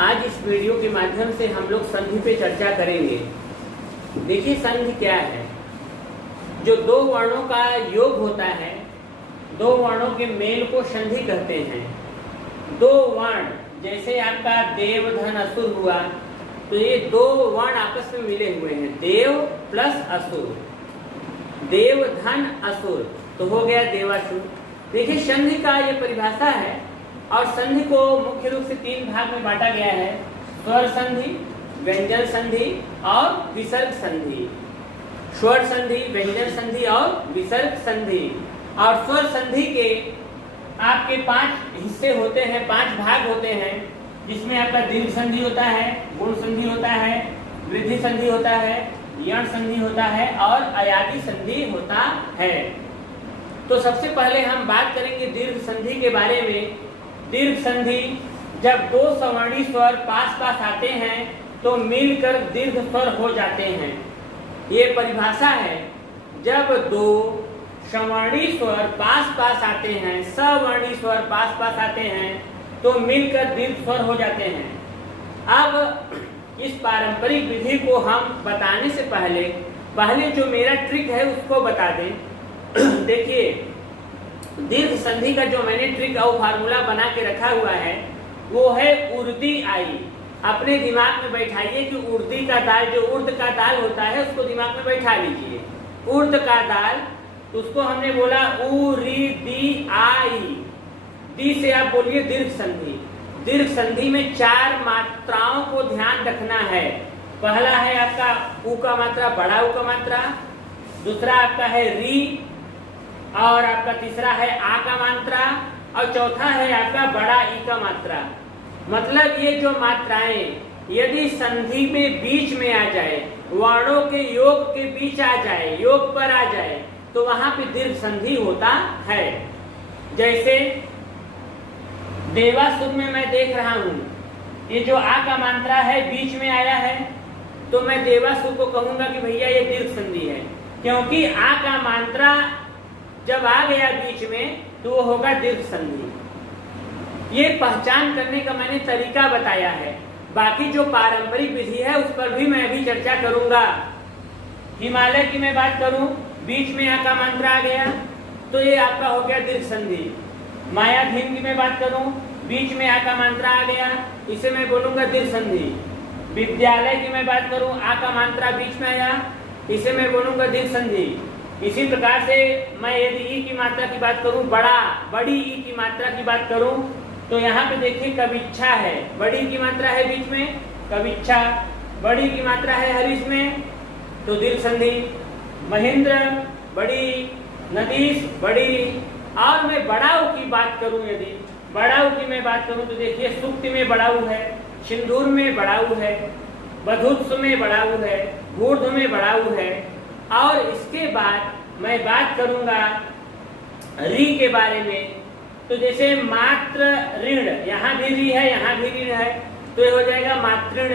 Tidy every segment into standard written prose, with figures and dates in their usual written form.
आज इस वीडियो के माध्यम से हम लोग संधि पे चर्चा करेंगे। देखिए संधि क्या है। जो दो वर्णों का योग होता है, दो वर्णों के मेल को संधि कहते हैं। दो वर्ण जैसे आपका देव धन असुर हुआ, तो ये दो वर्ण आपस में मिले हुए हैं, देव प्लस असुर, देव धन असुर, तो हो गया देवासुर। देखिए संधि का ये परिभाषा है और संधि को मुख्य रूप से तीन भाग में बांटा गया है, स्वर संधि, व्यंजन संधि और विसर्ग संधि। स्वर संधि, व्यंजन संधि और विसर्ग संधि। और स्वर संधि के आपके 5 हिस्से होते हैं, 5 भाग होते हैं, जिसमें आपका दीर्घ संधि होता है, गुण संधि होता है, वृद्धि संधि होता है, यण संधि होता है और अयादि संधि होता है। तो सबसे पहले हम बात करेंगे दीर्घ संधि के बारे में। दीर्घ संधि जब दो सवर्णी स्वर पास पास आते हैं तो मिलकर दीर्घ स्वर हो जाते हैं। ये परिभाषा है, जब दो सवर्णी स्वर पास पास आते हैं, सवर्णी स्वर पास पास आते हैं तो मिलकर दीर्घ स्वर हो जाते हैं। अब इस पारंपरिक विधि को हम बताने से पहले जो मेरा ट्रिक है उसको बता दें। देखिए दीर्घ संधि का जो मैंने ट्रिक और फार्मूला बना के रखा हुआ है वो है उर्दी आई। अपने दिमाग में बैठाइए कि उर्दी का दाल, जो उर्द का दाल होता है उसको दिमाग में बैठा लीजिए। उर्द का दाल, उसको हमने बोला उरी दी आई। दी से आप बोलिए दीर्घ संधि। दीर्घ संधि में 4 मात्राओं को ध्यान रखना है। पहला है आपका ऊ का मात्रा, बड़ा ऊ का मात्रा, दूसरा आपका है री, और आपका तीसरा है आ का मात्रा, और चौथा है आपका बड़ा ई का मात्रा। मतलब ये जो मात्राएं यदि संधि में बीच में आ जाए, वर्णों के योग के बीच आ जाए, योग पर आ जाए, तो वहां पे दीर्घ संधि होता है। जैसे देवासुर में मैं देख रहा हूं, ये जो आ का मात्रा है बीच में आया है, तो मैं देवासुर को कहूंगा कि भैया ये दीर्घ संधि है, क्योंकि आ का मात्रा जब आ गया बीच में तो वो होगा दीर्घ संधि। ये पहचान करने का मैंने तरीका बताया है। बाकी जो पारंपरिक विधि है उस पर भी मैं अभी चर्चा करूंगा। हिमालय की मैं बात करूं, बीच में आ का मात्रा आ गया तो ये आपका हो गया दीर्घ संधि। मायाधीन की मैं बात करूं, बीच में आ का मात्रा आ गया, इसे मैं बोलूंगा दीर्घ संधि। विद्यालय की मैं बात करूं, आ का मात्रा बीच में आया, इसे मैं बोलूंगा दीर्घ संधि। इसी प्रकार से मैं यदि ई की मात्रा की बात करूं, बड़ी ई की मात्रा की बात करूं, तो यहाँ पे देखिए कविच्छा है, बड़ी की मात्रा है बीच में, कविच्छा, बड़ी की मात्रा है हरीश में, तो दीर्घ संधि। महेंद्र, बड़ी, नदीश, बड़ी। और मैं बड़ाऊ की बात करूं, यदि बड़ाऊ की मैं बात करूं तो देखिए सुक्ति में बड़ाऊ है, सिंदूर में बड़ाऊ है, बधुत्स में बड़ाऊ है, गूढ़ में बड़ाऊ है। और इसके बाद मैं बात करूंगा री के बारे में। तो जैसे मात्र ऋण, यहाँ भी री है, यहाँ भी ऋण है, तो ये हो जाएगा मातृण।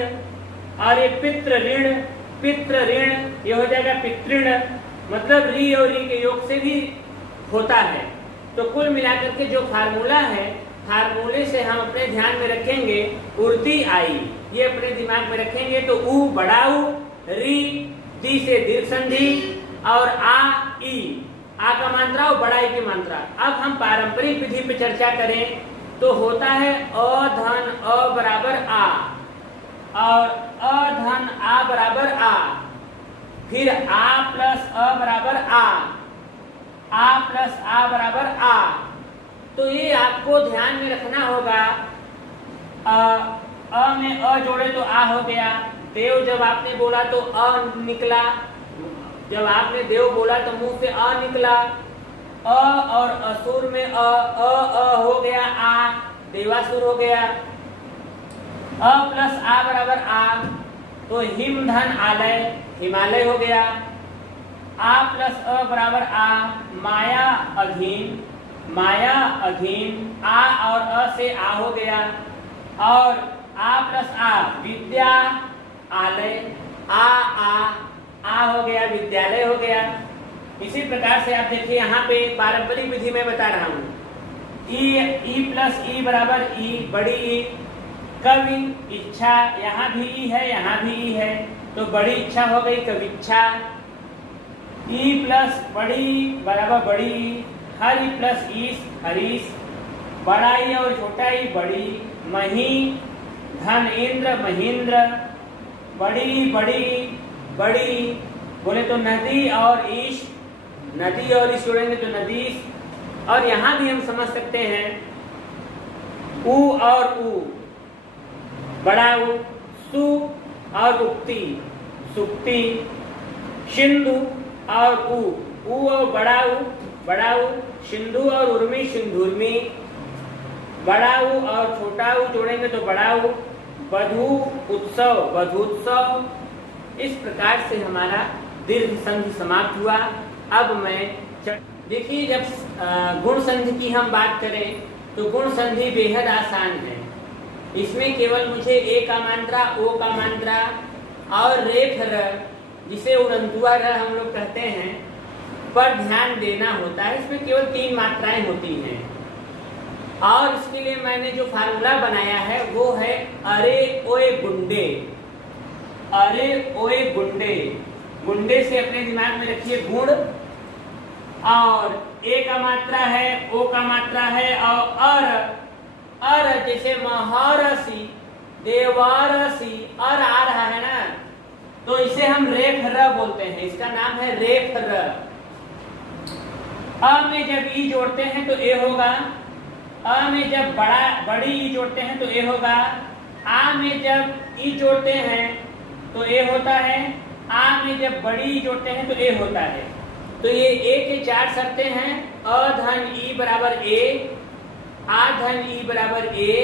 और ये पितृ ऋण, पितृ ऋण, ये हो जाएगा पितृण। मतलब री और री के योग से भी होता है। तो कुल मिलाकर के जो फार्मूला है, फार्मूले से हम अपने ध्यान में रखेंगे उर्दी आई, ये अपने दिमाग में रखेंगे। तो ऊ बड़ाऊ, री, दी से दीर्घ संधि, और आ ई, आ का मात्रा और बड़ा ई की मात्रा। अब हम पारंपरिक विधि पे चर्चा करें तो होता है अ धन अ बराबर आ, और अ धन आ बराबर आ, फिर आ प्लस अ बराबर आ प्लस आ बराबर आ। तो ये आपको ध्यान में रखना होगा। अ में अ जोड़े तो आ हो गया। देव जब आपने बोला तो अ निकला, जब आपने देव बोला तो मुंह से अ निकला। अ और असुर में अ हो गया आ, देवासुर हो गया। अ प्लस आ बराबर आ, तो हिम धन आलय, हिमालय हो गया। आ प्लस अ बराबर आ, माया अधीन, माया अधीन। आ और अ से आ हो गया। और आ प्लस आ, विद्या आलय, आ हो गया, विद्यालय हो गया। इसी प्रकार से आप देखिए यहाँ पे पारंपरिक विधि में बता रहा हूँ। ई प्लस ई बराबर ई, बड़ी ई, कवि इच्छा, यहाँ भी ई है, यहाँ भी ई है, तो बड़ी इच्छा हो गई कविच्छा। ई प्लस बड़ी बराबर बड़ी ई, हरि प्लस ईस हरीश, बड़ा ई और छोटा ई बड़ी, मही धन इंद्र महेंद्र, बड़ी बड़ी बड़ी, बोले तो नदी और ईश, नदी और ईश जोड़ेंगे तो नदीश। और यहाँ भी हम समझ सकते हैं ऊ और ऊ, बड़ा ऊ, सु और उक्ति सुक्ति, सिंधु और ऊ और बड़ा ऊ, सिंधु और उर्मी सिंधुर्मी, बड़ा ऊ और छोटा ऊ जोड़ेंगे तो बड़ा ऊ, वधु उत्सव वधुत्सव। इस प्रकार से हमारा दीर्घ संधि समाप्त हुआ। अब मैं देखिए, जब गुण संधि की हम बात करें तो गुण संधि बेहद आसान है। इसमें केवल मुझे ए का मात्रा, ओ का मात्रा और रेफ र, जिसे उड़ंतुआ र हम लोग कहते हैं, पर ध्यान देना होता है। इसमें केवल 3 मात्राएं होती हैं और इसके लिए मैंने जो फार्मूला बनाया है वो है अरे ओए गुंडे। अरे ओए गुंडे, गुंडे से अपने दिमाग में रखिए गुण, और ए का मात्रा है, ओ का मात्रा है, और अर जैसे महरसी देवारसी अर आ रहा है ना, तो इसे हम रेफ र बोलते हैं। इसका नाम है रेफ र। अ में जब ई जोड़ते हैं तो ए होगा, अ में जब बड़ी ई जोड़ते हैं तो ए होगा, आ में जब ई जोड़ते हैं तो ए होता है, आ में जब बड़ी ई जोड़ते हैं तो ए होता है। तो ये ए के 4 शर्तें हैं, अ धन ई बराबर ए, आ धन ई बराबर ए,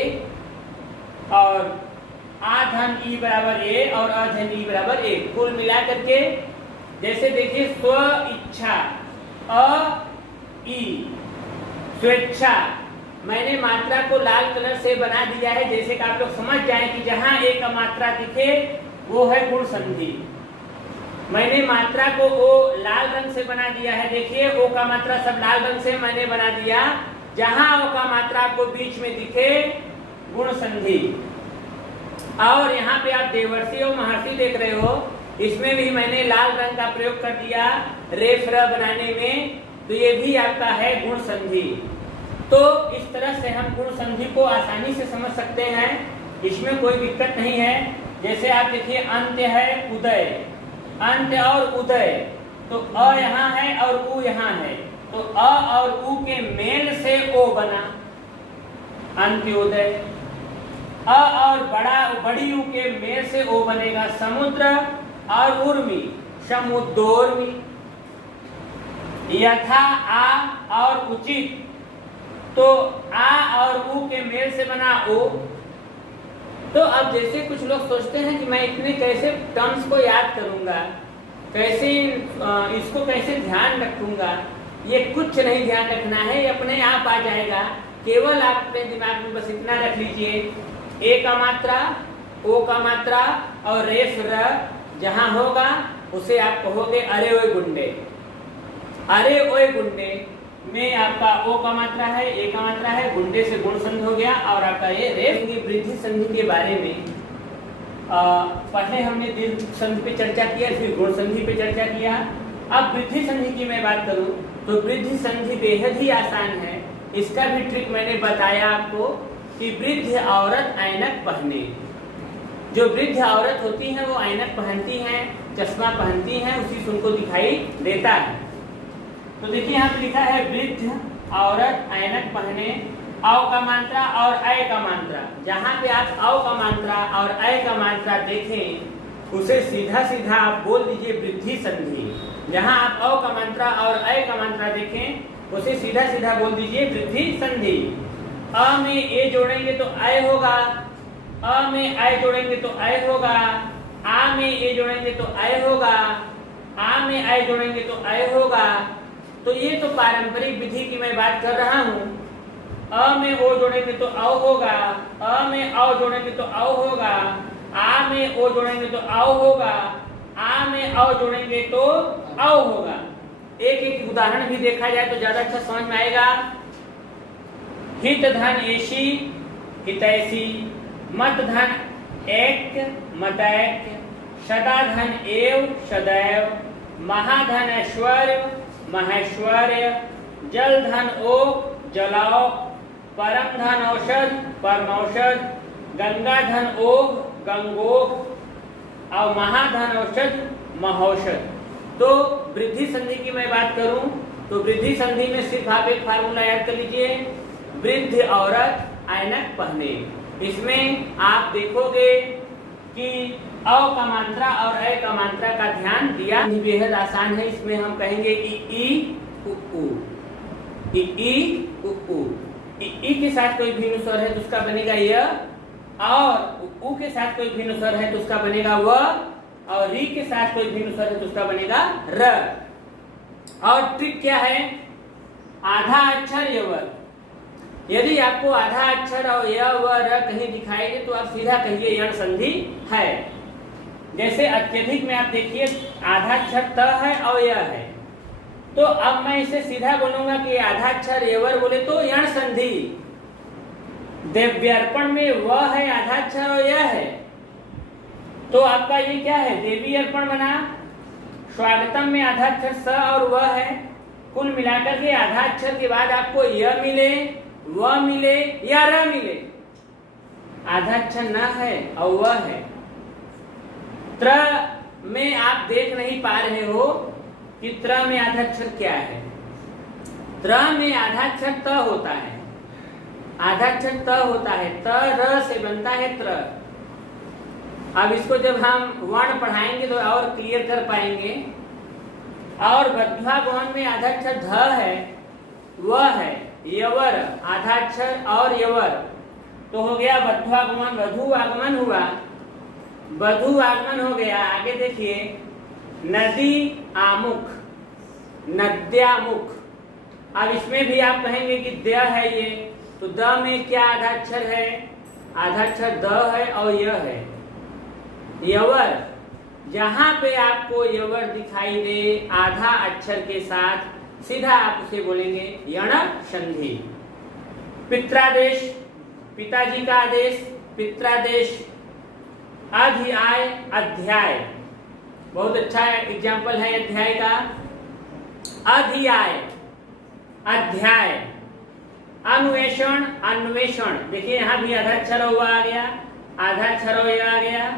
और आ धन ई बराबर ए, और अ धन ई बराबर ए। कुल मिला करके जैसे देखिए स्व इच्छा, अ ई, स्वेच्छा, मैंने मात्रा को लाल कलर से बना दिया है जैसे कि आप लोग समझ जाएं कि जहां ए का मात्रा दिखे वो है गुण संधि। मैंने मात्रा को ओ लाल रंग से बना दिया है, देखिए ओ का मात्रा सब लाल रंग से मैंने बना दिया। जहां ओ का मात्रा आपको बीच में दिखे गुण संधि। और यहाँ पे आप देवर्षि और महर्षि देख रहे हो, इसमें भी मैंने लाल रंग का प्रयोग कर दिया रेफ र बनाने में, तो ये भी आपका है गुण संधि। तो इस तरह से हम गुण संधि को आसानी से समझ सकते हैं, इसमें कोई दिक्कत नहीं है। जैसे आप देखिए अंत्य है उदय, अंत्य और उदय, तो अ यहाँ है और उ यहाँ है, तो अ और उ के मेल से ओ बना अंत्योदय। अ और बड़ी उ के मेल से ओ बनेगा समुद्र, और उर्मी समुद्रोर्मी। यथा आ और उचित, तो आ और उ के मेल से बना ओ। तो अब जैसे कुछ लोग सोचते हैं कि मैं इतने कैसे टर्म्स को याद करूंगा, कैसे इसको कैसे ध्यान रखूंगा, ये कुछ नहीं ध्यान रखना है, ये अपने आप आ जाएगा। केवल आप अपने दिमाग में बस इतना रख लीजिए, ए का मात्रा, ओ का मात्रा और रेफ र जहां होगा उसे आप कहोगे अरे ओए गुंडे। अरे ओए गुंडे में आपका ओ का मात्रा है, ए का मात्रा है, गुंडे से गुण संधि हो गया, और आपका ये रेफ। वृद्धि संधि के बारे में पहले हमने दीर्घ संधि पे चर्चा किया, फिर गुण संधि पे चर्चा किया। अब वृद्धि संधि की मैं बात करूं तो वृद्धि संधि बेहद ही आसान है। इसका भी ट्रिक मैंने बताया आपको कि वृद्ध औरत ऐनक पहने। जो वृद्ध औरत होती हैं वो ऐनक पहनती हैं, चश्मा पहनती हैं, उसी से उनको दिखाई देता है। तो देखिए यहाँ पे लिखा है वृद्ध औरत ऐनक पहने, औ का मात्रा और अय का मात्रा। जहाँ पे आप औ का मात्रा और अय का मात्रा देखें उसे सीधा सीधा आप बोल दीजिए वृद्धि संधि। जहाँ आप औ का मात्रा और अय का मात्रा देखें उसे सीधा सीधा बोल दीजिए वृद्धि संधि। अ में ए जोड़ेंगे तो अय होगा, अ में अय जोड़ेंगे तो अय होगा, आ में ए जोड़ेंगे तो अय होगा, आ में अय जोड़ेंगे तो अय होगा। तो ये तो पारंपरिक विधि की मैं बात कर रहा हूँ। अ में ओ जोड़ेंगे तो औ होगा, अ में औ जोड़ेंगे तो औ होगा, आ में ओ जोड़ेंगे तो औ होगा, आ में औ जोड़ेंगे तो औ होगा। एक एक उदाहरण भी देखा जाए तो ज्यादा अच्छा समझ में आएगा। हित धन एशी हितैषी, मत धन एक मतैक, सदा धन एव सदैव, महाधन ऐश्वर्य महेश्वर्य, जल धन ओक जलौक, परम धन औषध परमौषध, गंगा धन ओग गंगोक और महाधन औषध महौषध। तो वृद्धि संधि की मैं बात करूं तो वृद्धि संधि में सिर्फ आप एक फार्मूला याद कर लीजिए, वृद्ध औरत ऐनक पहने। इसमें आप देखोगे कि अ का मात्रा और अ का मात्रा का ध्यान दिया बेहद आसान है। इसमें हम कहेंगे ई उ ऊ, ई उ ऊ। ई के साथ कोई भिन्न स्वर है तो उसका बनेगा य, और उ के साथ कोई भिन्न स्वर है तो उसका बनेगा व, और री के साथ कोई भिन्न स्वर है तो उसका बनेगा र। और ट्रिक क्या है, आधा अक्षर यवर। यदि आपको आधा अक्षर और य व र कहीं दिखाई दे तो आप सीधा कहिए यण संधि है। जैसे अत्यधिक में आप देखिए आधा अक्षर त है और य है, तो अब मैं इसे सीधा बोलूंगा कि आधा अक्षर यवर बोले तो यण संधि। देव्यर्पण में व है आधा अक्षर और य है, तो आपका ये क्या है, देवी अर्पण बना। स्वागतम में आधा अक्षर स और व है, कुल मिलाकर के आधा अक्षर के बाद आपको य मिले, व मिले या र मिले, आधा अक्षर न है और व है। त्र में आप देख नहीं पा रहे हो कि त्र में आधा अक्षर क्या है। त्र में आधा अक्षर त होता है, आधा अक्षर त होता है, त र से बनता है त्र। अब इसको जब हम वर्ण पढ़ाएंगे तो और क्लियर कर पाएंगे। और बद्धा गौण में आधा अक्षर ध है, व है, यवर आधा अक्षर और यवर, तो हो गया बद्धागमन, वधु आगमन हुआ, वधु आगमन हो गया। आगे देखिए, नदी आमुख, नद्यामुख। अब इसमें भी आप कहेंगे कि द है ये, तो द में क्या आधा अक्षर है, आधा अक्षर द है और य है। यवर, जहां पे आपको यवर दिखाई दे आधा अक्षर के साथ, सीधा आप उसे बोलेंगे यण संधि। पित्रादेश, पिताजी का आदेश, पित्रादेश। अध्याय, अध्याय बहुत अच्छा एग्जाम्पल है अध्याय का। अध्याय, अध्याय। अन्वेषण, अन्वेषण। देखिए यहाँ भी आधा अक्षर हुआ आ गया, आधा अक्षर हुआ आ गया।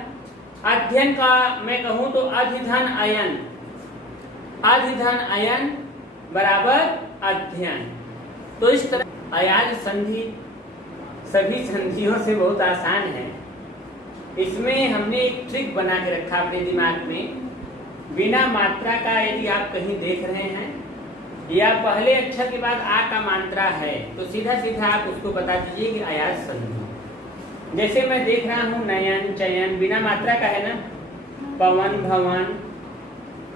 अध्ययन का मैं कहूं तो अधिधन अयन, अधिधन अयन बराबर अध्ययन। तो इस तरह अयाज संधि सभी संधियों से बहुत आसान है। इसमें हमने एक ट्रिक बना के रखा अपने दिमाग में। बिना मात्रा का यदि आप कहीं देख रहे हैं या पहले अक्षर के बाद आ का मात्रा है तो सीधा सीधा आप उसको बता दीजिए कि अयाज संधि। जैसे मैं देख रहा हूँ नयन, चयन, बिना मात्रा का है ना, पवन, भवन,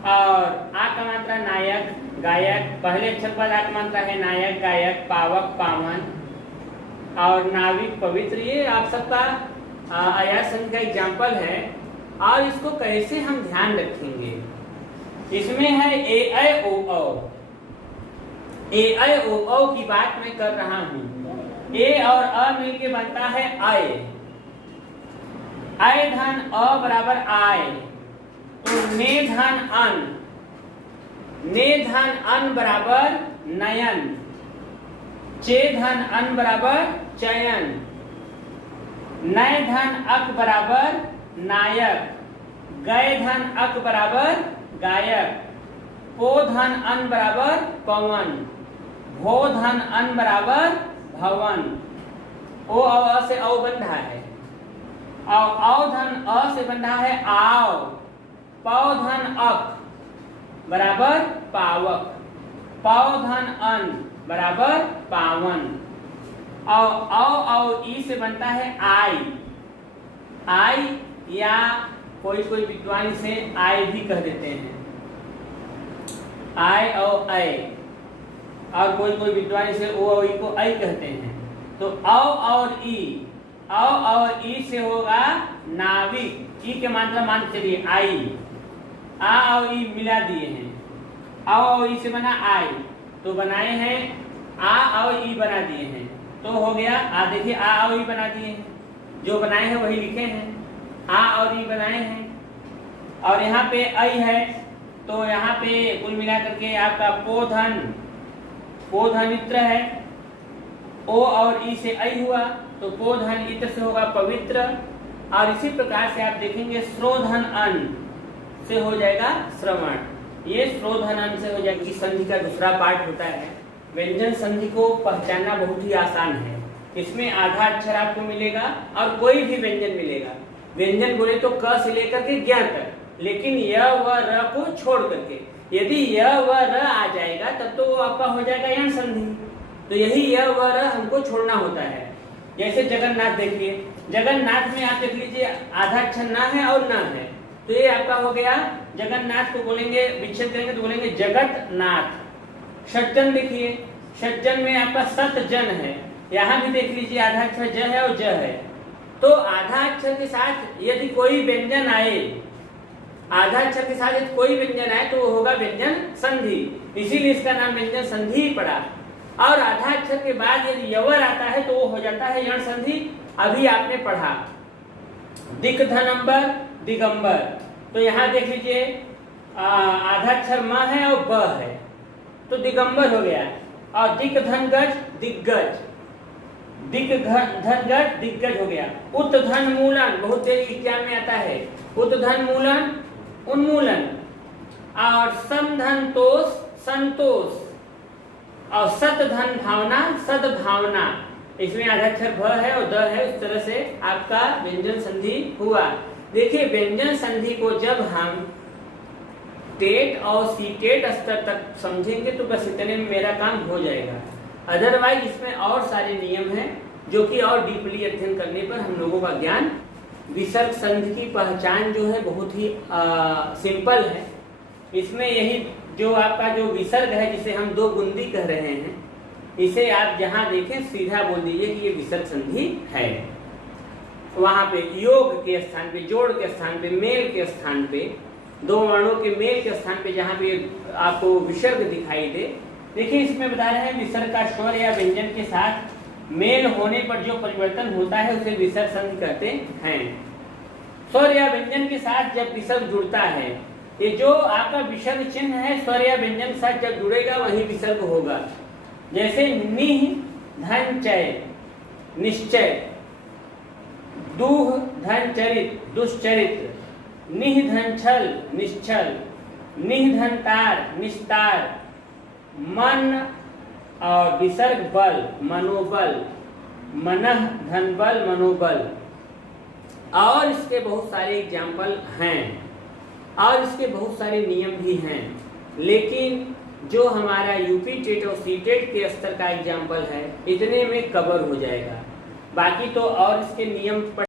और आ का मात्रा नायक, गायक, पहले अक्षर पर आ का मात्रा है नायक, गायक, पावक, पावन, और नाविक, पवित्र। ये आप सबका अयाज संधि का एग्जाम्पल है। और इसको कैसे हम ध्यान रखेंगे, इसमें है ए ऐ ओ औ। ए ऐ ओ औ की बात मैं कर रहा हूँ। ए और अ मिलके बनता है आय, आय धन अ बराबर आय, तो ने धन अन, ने धन अन बराबर नयन, चे धन अन बराबर चयन, नय धन अक बराबर नायक, गय धन अक बराबर गायक, पो धन अन बराबर पवन, भो धन अन बराबर भवन। ओ अ से औ बन रहा है, और औ धन अ से बन रहा है आओ, पौ धन अक बराबर पावक, पौ धन अन बराबर पावन, और औ ई से बनता है आई, आई, या कोई कोई विद्वान इसे आई भी कह देते हैं, आई और ऐ, और कोई कोई विद्वान इसे ओ और ई को ऐ कहते हैं। तो औ और ई, औ और ई से होगा नाविक, ई के मात्रा मान चलिए आई, आ और ई मिला दिए हैं, औ और ई से बना आई, तो बनाए हैं आ और ई बना दिए हैं, तो हो गया आ। देखिए आ और ई बना दिए हैं, जो बनाए हैं वही लिखे हैं, आ और ई बनाए हैं। और यहाँ पे ऐ है, तो यहाँ पे कुल मिला करके आपका पोधन इत्र है। ओ और ई से ऐ हुआ, तो पोधन इत्र से होगा पवित्र। और इसी प्रकार से आप देखेंगे श्रोधन अन से हो जाएगा श्रवण। ये श्रोधन अन से हो जाएगा। संधि का दूसरा पार्ट होता है। व्यंजन संधि को पहचानना बहुत ही आसान है। इसमें आधा अक्षर आपको मिलेगा और कोई भी व्यंजन मिलेगा। व्यंजन बोले तो क से लेकर के ज्ञ तक, लेकिन य व र को छोड़ करके। यदि य व र आ जाएगा तब तो वो आपका हो जाएगा यण संधि। तो यही य व र हमको छोड़ना होता है। जैसे जगन्नाथ देखिए, जगन्नाथ में आप देख लीजिए आधा अक्षर ना है और ना है, तो ये आपका हो गया जगन्नाथ को बोलेंगे, विच्छेद करेंगे तो बोलेंगे जगत नाथ। सज्जन देखिए, सज्जन में आपका सत जन है, यहाँ भी देख लीजिए आधा अक्षर ज है और ज है। तो आधा अक्षर के साथ यदि कोई व्यंजन आए, आधा अक्षर के साथ यदि कोई व्यंजन आए तो वो होगा व्यंजन संधि, इसीलिए इसका नाम व्यंजन संधि ही पड़ा। और आधा अक्षर के बाद यदि यवर आता है तो वो हो जाता है यण संधि। अभी आपने पढ़ा दिग्धनंबर दिगंबर, तो यहाँ देख लीजिए आधा अक्षर म है और ब है, तो दिगंबर हो गया। और दिग्धनगज दिग्गज, दिग्धनगज दिग्गज हो गया। उत्धन मूलन, बहुत देर एग्जाम में आता है, उत्धन मूलन उन्मूलन। और समधन तोष संतोष। और सतधन भावना सद्भावना, इसमें आधा अक्षर भ है और द है। उस तरह से आपका व्यंजन संधि हुआ। देखिए व्यंजन संधि को जब हम टेट और सीटेट स्तर तक समझेंगे तो बस इतने में मेरा काम हो जाएगा। अदरवाइज इसमें और सारे नियम हैं जो कि और डीपली अध्ययन करने पर हम लोगों का ज्ञान। विसर्ग संधि की पहचान जो है बहुत ही सिंपल है। इसमें यही जो आपका जो विसर्ग है जिसे हम दो गुंदी कह रहे हैं, इसे आप जहां देखें सीधा बोल दीजिए कि ये विसर्ग संधि है। वहां पे योग के स्थान पे, जोड़ के स्थान पे, मेल के स्थान पे, दो वर्णों के मेल के स्थान पे जहां पे आपको विसर्ग दिखाई दे। देखिए इसमें बता रहे हैं विसर्ग का स्वर या व्यंजन के साथ मेल होने पर जो परिवर्तन होता है उसे विसर्ग संधि कहते हैं। स्वर या व्यंजन के साथ जब विसर्ग जुड़ता है, ये जो आपका विसर्ग चिन्ह है स्वर या व्यंजन के साथ जब जुड़ेगा वही विसर्ग होगा। जैसे निह धन चय निश्चय, दूह धन चरित दुष्चरित्र, निह धन छल निश्चल, निह धन तार निस्तार, मन और विसर्ग बल मनोबल, मनः धन बल मनोबल। और इसके बहुत सारे एग्जाम्पल हैं और इसके बहुत सारे नियम भी हैं, लेकिन जो हमारा यूपी टेट और सी टेट के स्तर का एग्जाम्पल है इतने में कवर हो जाएगा। बाकी तो और इसके नियम